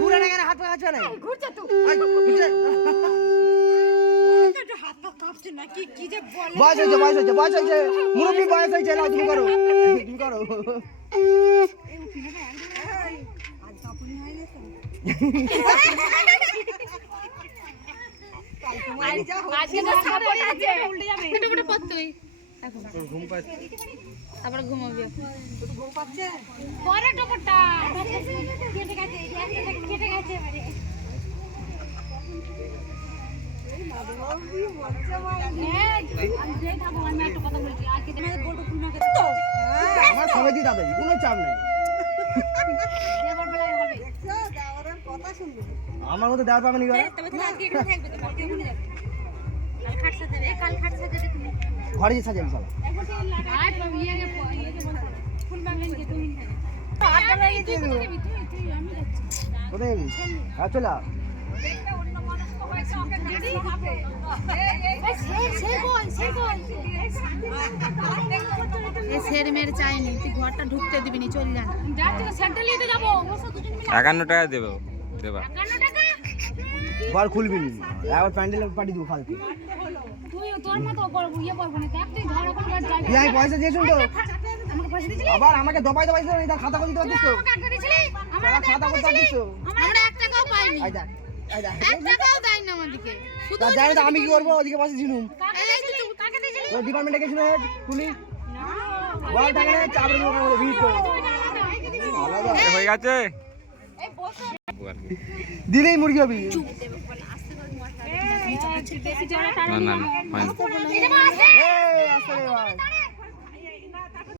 ঘুরে না কেন হাত পা কাছে না ঘুরছে তো হাত পা কাঁপছে না কি কি যে বলে বয়স হয়েছে মুরব্বী বয়স হয়েছে না তুমি করো আজ কাপুনি হয়ে গেছে আজকে তো সাপোর্ট আছে উল্টে যাবে ফটোফটো পড়তই এখন ঘুম পাচ্ছে তারপর ঘুমাবে ঘুম পাচ্ছে পরে টপটা কেটে গেছে কেটে গেছে মানে এই মাদুরবি মজা মানে আমি যেই থাকবো আমি একটা কথা বলছি আর কি তোমাদের বলটো ফুল মাকে তো আমার সবাই দিতে হবে কোনো চাপ নেই দেবার বেলায় হবে দেখছো দাওয়ারের কথা শুনবে আমার মতো দেওয়ার পাবে নি করে তবে তুমি আজকে এখানে থাকবে তো কালকে ওখানে যাবে কাল খাট সাজাবে কাল খাট সাজাবে তুমি ঘরে যে সাজাবি সব একবার তেল লাগা আর ইয়েকে বলতে ফুল বাগান কে তুমি থাকে আর লাগিয়ে তুই কোথায় যাবি তুই আমি যাচ্ছি কোথায় যাবি আর চলে আয় একটা অন্য মানুষ তো হয়তো ওকে নাড়ি খাবে এই শের মেরে চাইনি তুই ঘরটা ঢুকতে দিবি নি চল যা যাচ্ছি তো সেন্টার নিতে যাব 51 টাকা দেবো দেবা 51 টাকা ঘর খুলবি নি আবার প্যান্ডেল পার্টি দিব ফালতু তুই তোর মতো করব ইয়ে করব না দেখ তুই ঘর ওখানে যাবি তুই আমি পয়সা দিয়েছুন তো আমাকে পয়সা দিছিলি আবার আমাকে দবাই দিছ না তার খাতা করতে দিছ তো টাকা দিছিলি আমরা খাতা করতে দিছ আমরা 1 টাকাও পাইনি আই দেখ 1 টাকাও দেয় না আমাদেরকে তা জানি তো আমি কি করব ওদিকে পয়সা ঝিনুম কাকে দিছিলি ওই ডিপার্টমেন্টে গেছিল পুলিশ বল টাকা নেই চাবড়ি ওখানে বলে ভিড় করে হয়ে গেছে এই বসে দিলেই মুরগি হবি বেশি জোরে না না না হয়নি। তার এই আসলে ভাই